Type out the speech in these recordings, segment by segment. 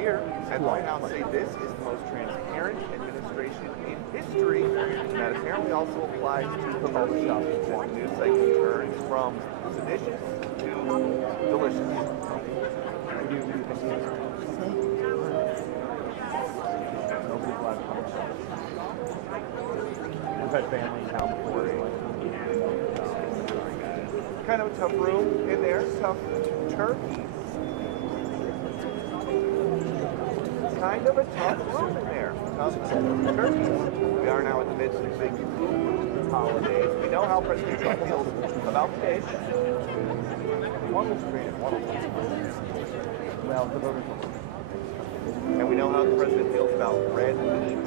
here at the White House say this is the most transparent administration in history, and that apparently also applies to the movie. The news cycle turns from seditious to delicious. We've had family in town before. Kind of a tough room in there, tough turkeys. Kind of a tough room in there, tough turkeys. We are now in the midst of big food holidays. We know how President Trump feels about fish. Waddle's created Waddle. Well, the voters. And we know how the president feels about red meat.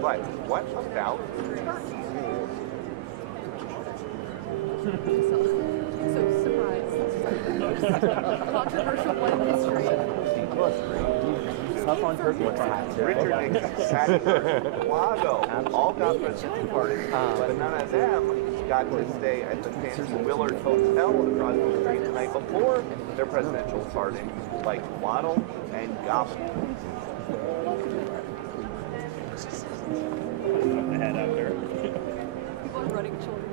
But what about turkeys? So surprised. Controversial one in history. Tough on turkey. Richard Nixon, Patty Waddle, all got presidential pardons, but none of them got to stay at the fancy Willard Hotel across the street the night before their presidential pardon, like Waddle and Gobble. The head out there. People are running children.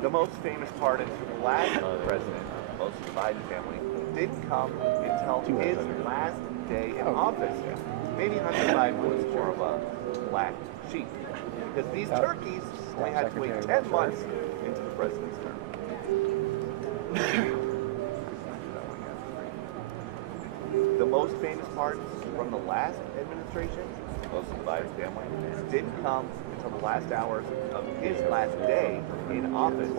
The most famous pardon for the last president, most of the Biden family, didn't come until his last day in office. Maybe Hunter Biden was more of a black sheep, because these turkeys only had to wait 10 months into the president's term. The most famous pardons from the last administration, most of the Biden family, didn't come until the last hours of his last day in office.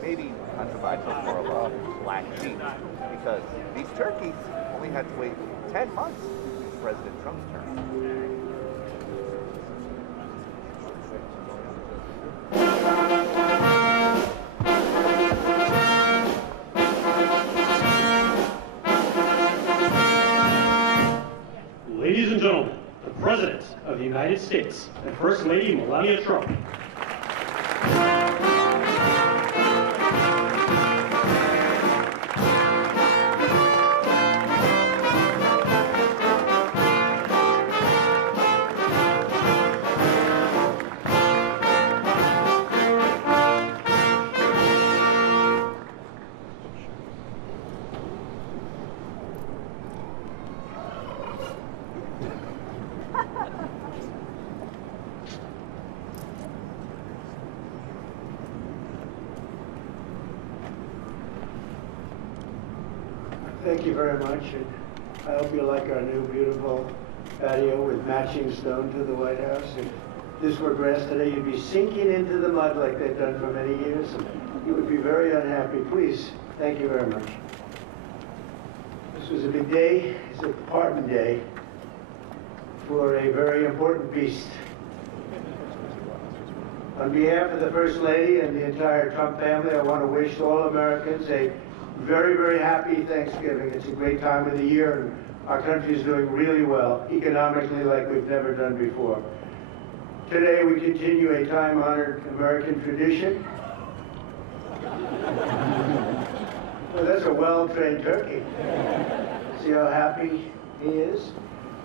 Maybe Hunter Biden was more of a black sheep, because these turkeys only had to wait 10 months for President Trump's term. Ladies and gentlemen, the President of the United States and First Lady Melania Trump. Thank you very much, and I hope you like our new beautiful patio with matching stone to the White House. If this were grass today, you'd be sinking into the mud like they've done for many years, and you would be very unhappy. Please, thank you very much. This was a big day. It's a pardon day for a very important beast. On behalf of the First Lady and the entire Trump family, I want to wish all Americans a very, very happy Thanksgiving. It's a great time of the year, and our country is doing really well, economically, like we've never done before. Today, we continue a time-honored American tradition. Well, that's a well-trained turkey. See how happy he is?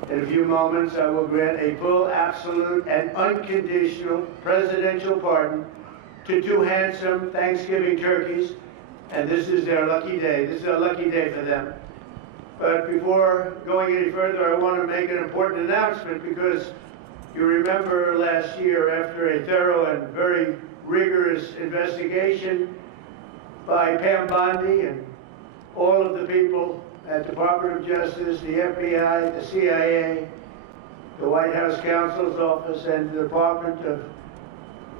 In a few moments, I will grant a full, absolute, and unconditional presidential pardon to two handsome Thanksgiving turkeys, and this is their lucky day. This is a lucky day for them. But before going any further, I want to make an important announcement, because you remember last year, after a thorough and very rigorous investigation by Pam Bondi and all of the people at the Department of Justice, the FBI, the CIA, the White House Counsel's Office, and the Department of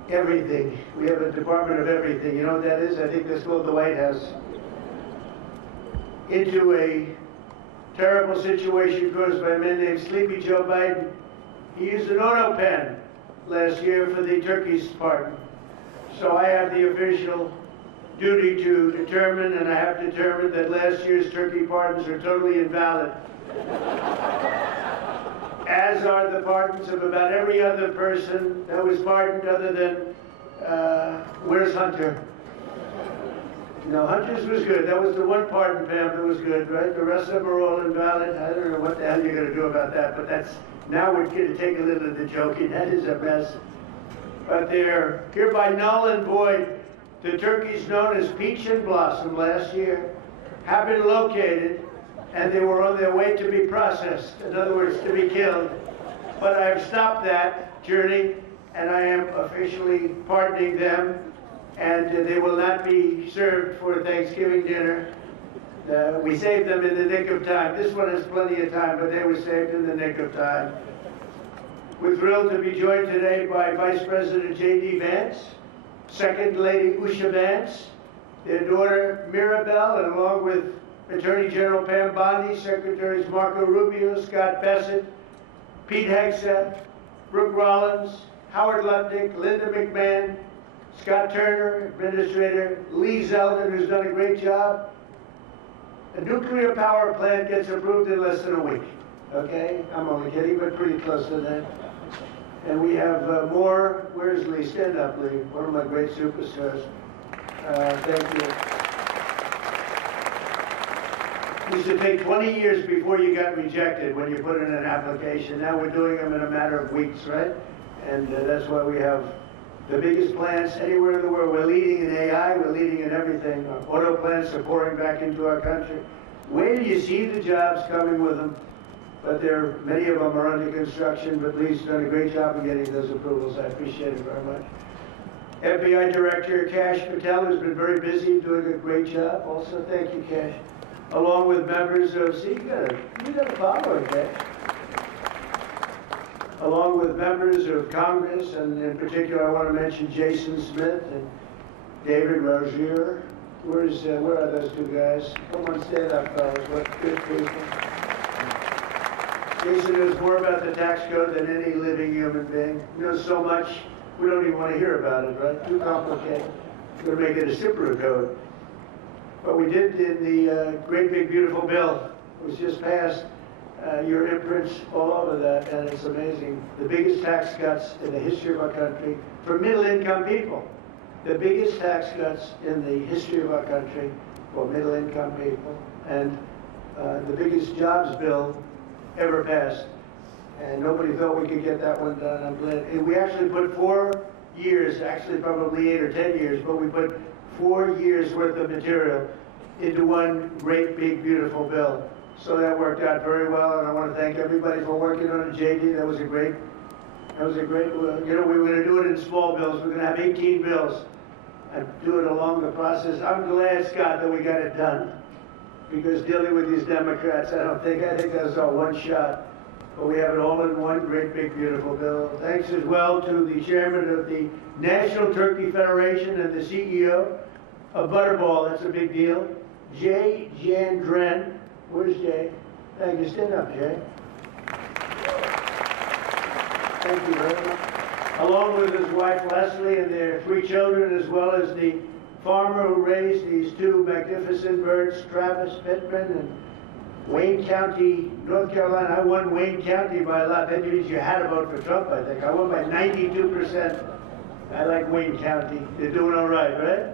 Everything. We have a Department of Everything. You know what that is? I think that's called the White House. Into a terrible situation caused by a man named Sleepy Joe Biden. He used an auto pen last year for the turkey's pardon. So I have the official duty to determine, and I have determined that last year's turkey pardons are totally invalid. as are the pardons of about every other person that was pardoned other than, where's Hunter? No, Hunter's was good. That was the one pardon, Pam, that was good, right? The rest of them are all invalid. I don't know what the hell you're going to do about that, but that's, now we're going to take a little of the joking. That is a mess. But they're hereby null and void. The turkeys known as Peach and Blossom last year have been located, and they were on their way to be processed. In other words, to be killed. But I have stopped that journey, and I am officially pardoning them, and they will not be served for Thanksgiving dinner. We saved them in the nick of time. This one has plenty of time, but they were saved in the nick of time. We're thrilled to be joined today by Vice President J.D. Vance, Second Lady Usha Vance, their daughter Mirabelle, and along with Attorney General Pam Bondi, Secretaries Marco Rubio, Scott Bassett, Pete Hegseth, Brooke Rollins, Howard Lutnick, Linda McMahon, Scott Turner, Administrator Lee Zeldin, who's done a great job. A nuclear power plant gets approved in less than a week. Okay? I'm only kidding, but pretty close to that. And we have more. Where's Lee? Stand up, Lee. One of my great superstars. Thank you. Used to take 20 years before you got rejected when you put in an application. Now we're doing them in a matter of weeks, right? And that's why we have the biggest plants anywhere in the world. We're leading in AI, we're leading in everything. Our auto plants are pouring back into our country. Where do you see the jobs coming with them? But many of them are under construction, but Lee's done a great job of getting those approvals. I appreciate it very much. FBI Director Kash Patel has been very busy doing a great job. Also, thank you, Kash. Along with members of, see, you got a follower, Kash. Along with members of Congress, and in particular, I want to mention Jason Smith and David Rozier. Where are those two guys? Come on, stand up, fellas. What good people. Jason knows more about the tax code than any living human being. He knows so much, we don't even want to hear about it, right? Too complicated. We're going to make it a simpler code. But we did in the great big beautiful bill. It was just passed. Your imprints all over that, and it's amazing. The biggest tax cuts in the history of our country for middle-income people. The biggest tax cuts in the history of our country for middle-income people, and the biggest jobs bill ever passed. And nobody thought we could get that one done. I'm glad. And we actually put 4 years, actually probably 8 or 10 years, but we put 4 years worth of material into one great big beautiful bill. So that worked out very well, and I want to thank everybody for working on it. JD, that was a great, you know, we were going to do it in small bills. We're going to have 18 bills and do it along the process. I'm glad, Scott, that we got it done, because dealing with these Democrats, I think that was all one shot. But we have it all in one great big beautiful bill. Thanks as well to the chairman of the National Turkey Federation and the CEO of Butterball. That's a big deal. Jay Jandren. Where's Jay? Thank you. Stand up, Jay. Thank you very much. Along with his wife Leslie and their 3 children, as well as the farmer who raised these 2 magnificent birds, Travis Pittman, and Wayne County, North Carolina. I won Wayne County by a lot. That means you had to vote for Trump, I think. I won by 92%. I like Wayne County. They're doing all right, right?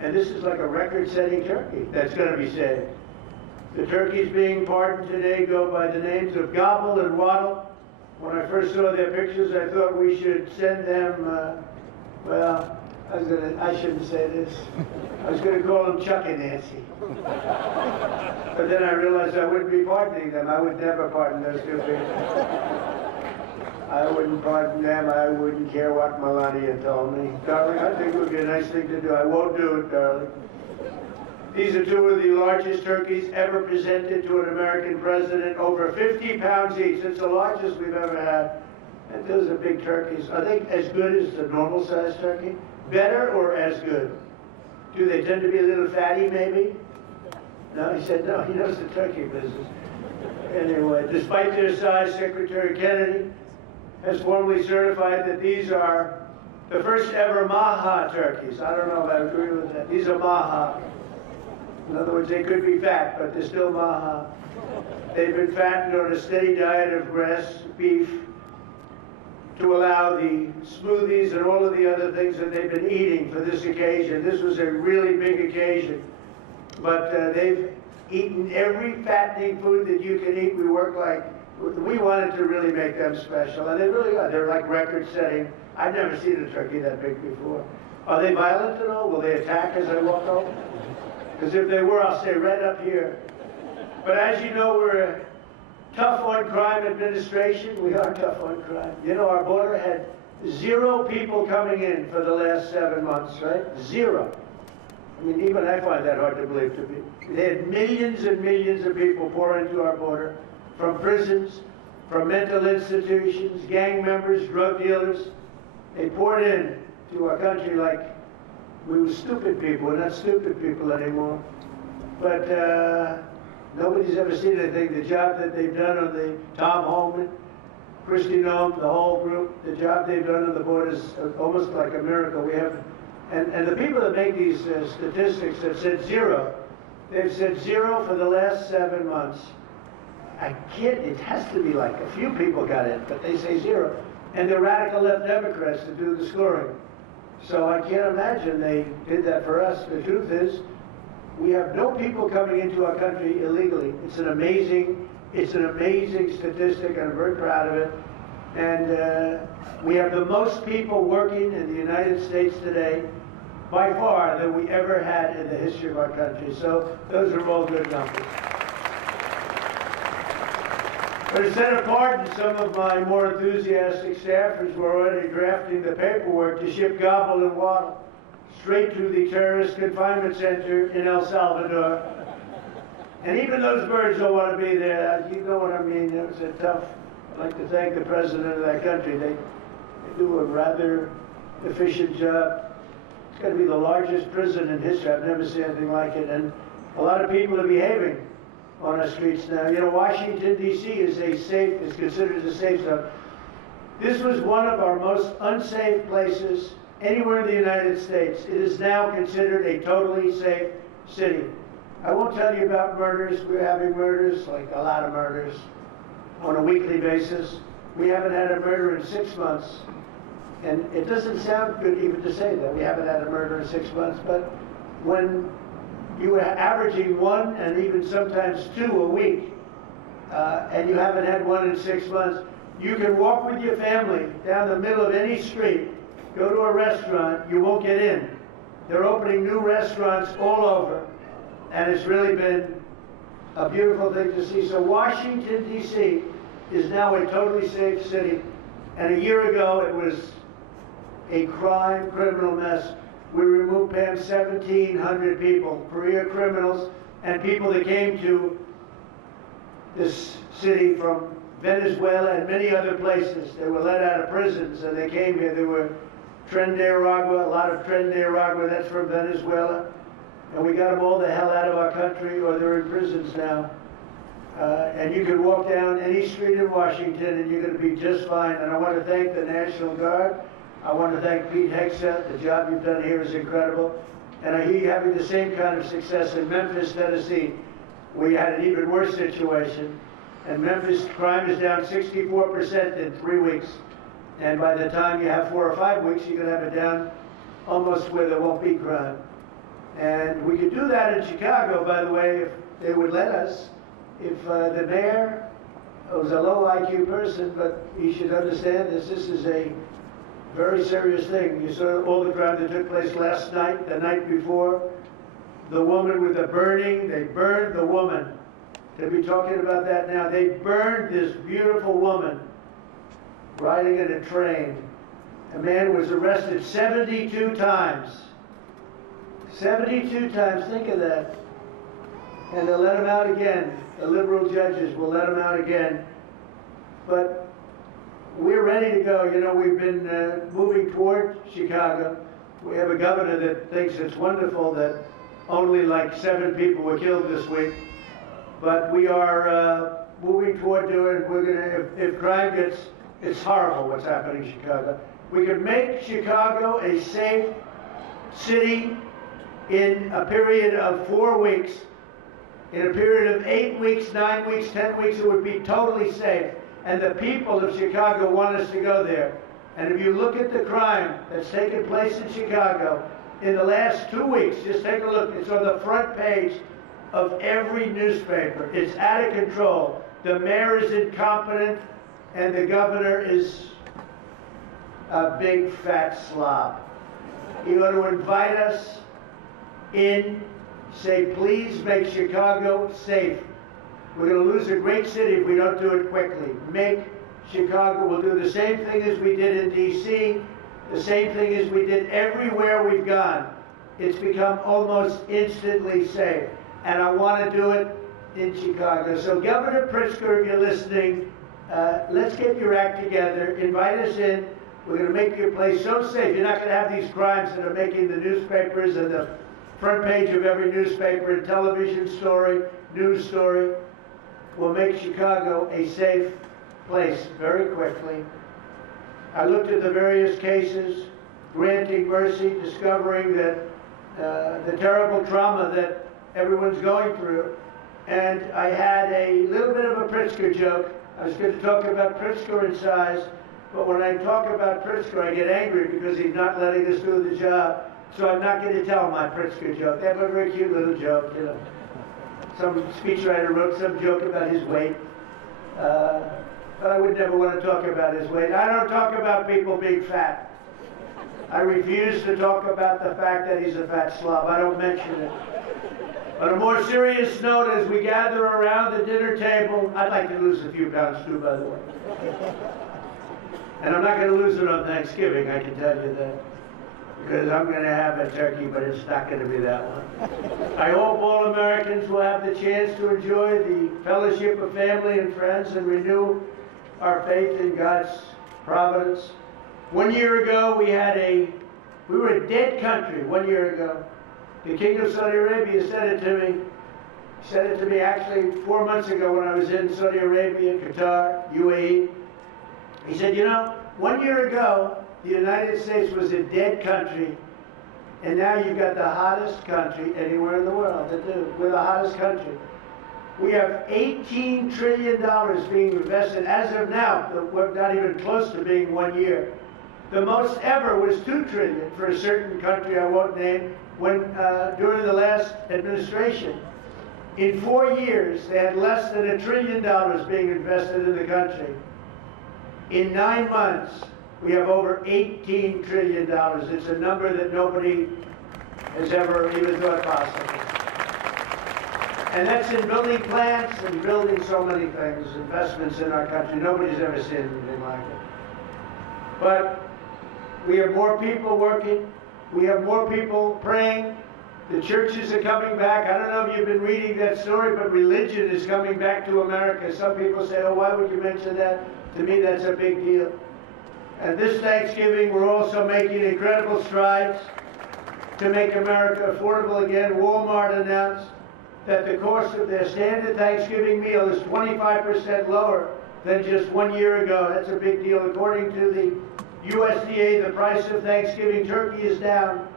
And this is like a record-setting turkey that's going to be saved. The turkeys being pardoned today go by the names of Gobble and Waddle. When I first saw their pictures, I thought we should send them, well, I shouldn't say this. I was going to call them Chuck and Nancy. But then I realized I wouldn't be pardoning them. I would never pardon those 2 people. I wouldn't pardon them. I wouldn't care what Melania told me. Darling, I think it would be a nice thing to do. I won't do it, darling. These are 2 of the largest turkeys ever presented to an American president, over 50 pounds each. It's the largest we've ever had. And those are big turkeys. Are they as good as the normal sized turkey? Better or as good? Do they tend to be a little fatty, maybe? No, he said no. He knows the turkey business. Anyway, despite their size, Secretary Kennedy has formally certified that these are the first ever Maha turkeys. I don't know if I agree with that. These are Maha. In other words, they could be fat, but they're still Maha. They've been fattened on a steady diet of grass, beef, to allow the smoothies and all of the other things that they've been eating for this occasion. This was a really big occasion, but they've eaten every fattening food that you can eat. We wanted to really make them special, and they really are. They're like record-setting. I've never seen a turkey that big before. Are they violent at all? Will they attack as I walk over? Because if they were, I'll stay right up here. But as you know, we're a tough-on-crime administration. We are tough on crime. You know, our border had 0 people coming in for the last 7 months, right? 0. I mean, even I find that hard to believe to be. They had millions and millions of people pour into our border, from prisons, from mental institutions, gang members, drug dealers. They poured in to our country like we were stupid people. We're not stupid people anymore. But nobody's ever seen anything. The job that they've done on the Tom Holman, Christy Nome, the whole group, the job they've done on the border is almost like a miracle. We have, and the people that make these statistics have said 0. They've said 0 for the last 7 months. I can't, it has to be like a few people got in, but they say 0. And they're radical left Democrats to do the scoring. So I can't imagine they did that for us. The truth is, we have no people coming into our country illegally. It's an amazing statistic, and I'm very proud of it. And we have the most people working in the United States today, by far, than we ever had in the history of our country. So those are all good numbers. But instead of pardon, some of my more enthusiastic staffers were already drafting the paperwork to ship Gobble and Waddle straight to the terrorist confinement center in El Salvador. And even those birds don't want to be there. You know what I mean? It was a tough. I'd like to thank the president of that country. They do a rather efficient job. It's going to be the largest prison in history. I've never seen anything like it. And a lot of people are behaving on our streets now. You know, Washington, D.C. is considered a safe zone. This was one of our most unsafe places anywhere in the United States. It is now considered a totally safe city. I won't tell you about murders. We're having murders, like a lot of murders, on a weekly basis. We haven't had a murder in 6 months. And it doesn't sound good even to say that. We haven't had a murder in 6 months, but when you are averaging 1 and even sometimes 2 a week, and you haven't had 1 in 6 months, you can walk with your family down the middle of any street, go to a restaurant, you won't get in. They're opening new restaurants all over, and it's really been a beautiful thing to see. So Washington, D.C. is now a totally safe city, and a year ago it was a criminal mess. We removed, Pam, 1,700 people, career criminals, and people that came to this city from Venezuela and many other places. They were let out of prisons and they came here. There were Tren de Aragua, a lot of Tren de Aragua, that's from Venezuela. And we got them all the hell out of our country, or they're in prisons now. And you can walk down any street in Washington and you're going to be just fine. And I want to thank the National Guard. I want to thank Pete Hegseth. The job you've done here is incredible. And I hear you having the same kind of success in Memphis, Tennessee. We had an even worse situation. And Memphis crime is down 64% in 3 weeks. And by the time you have 4 or 5 weeks, you're going to have it down almost where there won't be crime. And we could do that in Chicago, by the way, if they would let us. If the mayor was a low IQ person, but he should understand this is a very serious thing. You saw all the crime that took place last night, the night before. The woman with the burning, they burned the woman. They'll be talking about that now. They burned this beautiful woman riding in a train. A man was arrested 72 times. 72 times, think of that. And they'll let him out again. The liberal judges will let him out again. But we're ready to go. You know, we've been moving toward Chicago. We have a governor that thinks it's wonderful that only like 7 people were killed this week. But we are moving toward doing it. We're gonna, if crime gets, it's horrible what's happening in Chicago. We could make Chicago a safe city in a period of 4 weeks in a period of 8 weeks, 9 weeks, 10 weeks, it would be totally safe. And the people of Chicago want us to go there. And if you look at the crime that's taken place in Chicago in the last 2 weeks, just take a look. It's on the front page of every newspaper. It's out of control. The mayor is incompetent, and the governor is a big fat slob. He ought to invite us in, say, please make Chicago safe. We're going to lose a great city if we don't do it quickly. Make Chicago, we'll do the same thing as we did in D.C., the same thing as we did everywhere we've gone. It's become almost instantly safe. And I want to do it in Chicago. So Governor Pritzker, if you're listening, let's get your act together. Invite us in. We're going to make your place so safe. You're not going to have these crimes that are making the newspapers and the front page of every newspaper, and television story, news story. We'll make Chicago a safe place very quickly. I looked at the various cases, granting mercy, discovering that the terrible trauma that everyone's going through. And I had a little bit of a Pritzker joke. I was going to talk about Pritzker and size, but when I talk about Pritzker, I get angry because he's not letting us do the job. So I'm not going to tell my Pritzker joke. They have a very cute little joke, you know. Some speechwriter wrote some joke about his weight. But I would never want to talk about his weight. I don't talk about people being fat. I refuse to talk about the fact that he's a fat slob. I don't mention it. On a more serious note, as we gather around the dinner table, I'd like to lose a few pounds too, by the way. And I'm not going to lose it on Thanksgiving, I can tell you that. Because I'm going to have a turkey, but it's not going to be that one. I hope all Americans will have the chance to enjoy the fellowship of family and friends and renew our faith in God's providence. 1 year ago, we were a dead country 1 year ago. The King of Saudi Arabia said it to me. He said it to me actually 4 months ago when I was in Saudi Arabia, Qatar, UAE. He said, you know, 1 year ago, the United States was a dead country, and now you've got the hottest country anywhere in the world. We're the hottest country. We have $18 trillion being invested as of now. We're not even close to being 1 year. The most ever was $2 trillion for a certain country I won't name during the last administration. In 4 years, they had less than $1 trillion being invested in the country. In 9 months, we have over $18 trillion. It's a number that nobody has ever even thought possible. And that's in building plants and building so many things, investments in our country. Nobody's ever seen anything like it. But we have more people working. We have more people praying. The churches are coming back. I don't know if you've been reading that story, but religion is coming back to America. Some people say, oh, why would you mention that? To me, that's a big deal. And this Thanksgiving, we're also making incredible strides to make America affordable again. Walmart announced that the cost of their standard Thanksgiving meal is 25% lower than just 1 year ago. That's a big deal. According to the USDA, the price of Thanksgiving turkey is down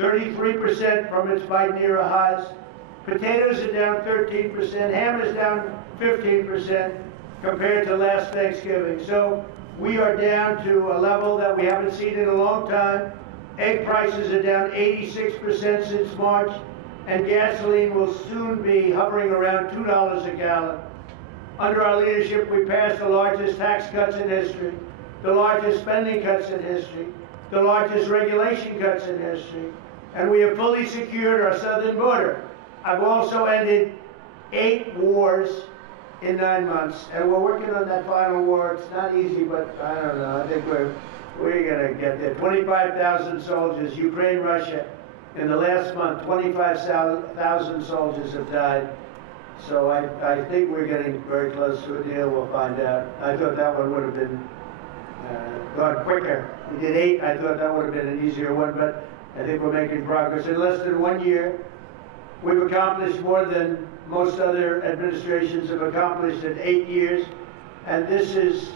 33% from its Biden era highs. Potatoes are down 13%. Ham is down 15% compared to last Thanksgiving. So we are down to a level that we haven't seen in a long time. Egg prices are down 86% since March, and gasoline will soon be hovering around $2 a gallon. Under our leadership, we passed the largest tax cuts in history, the largest spending cuts in history, the largest regulation cuts in history, and we have fully secured our southern border. I've also ended 8 wars in 9 months, and we're working on that final war. It's not easy, but I don't know. I think we're going to get there. 25,000 soldiers, Ukraine, Russia. In the last month, 25,000 soldiers have died. So I think we're getting very close to a deal. We'll find out. I thought that one would have been gone quicker. We did 8. I thought that would have been an easier one, but I think we're making progress. In less than 1 year, we've accomplished more than most other administrations have accomplished in 8 years. And this is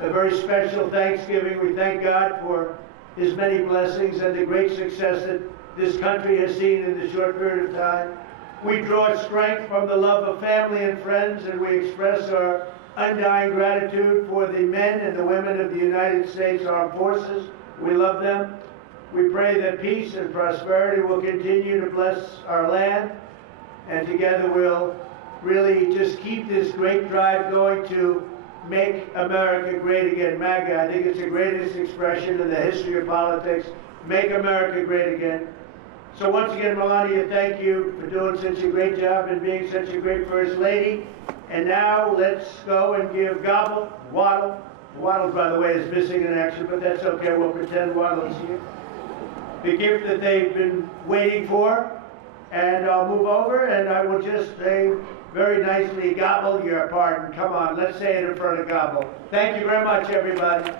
a very special Thanksgiving. We thank God for His many blessings and the great success that this country has seen in the short period of time. We draw strength from the love of family and friends, and we express our undying gratitude for the men and the women of the United States Armed Forces. We love them. We pray that peace and prosperity will continue to bless our land, and together we'll really just keep this great drive going to make America great again. MAGA, I think it's the greatest expression in the history of politics. Make America great again. So once again, Melania, thank you for doing such a great job and being such a great First Lady. And now let's go and give Gobble, Waddle. Waddle, by the way, is missing in action, but that's okay. We'll pretend Waddle is here. The gift that they've been waiting for. And I'll move over and I will just say very nicely, Gobble, your pardon. Come on, let's say it in front of Gobble. Thank you very much, everybody.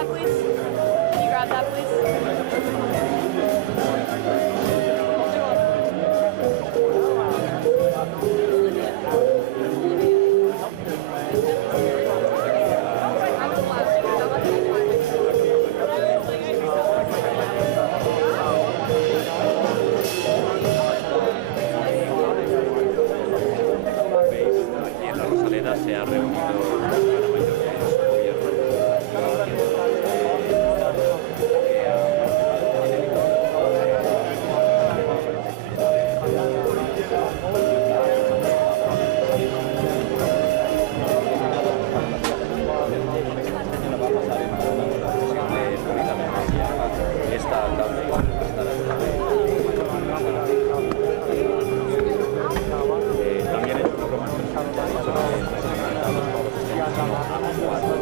that, please? Can you grab that, Aquí en la Rosaleda se ha reunido la mayoría de su gobierno. Esta tarde también es una broma.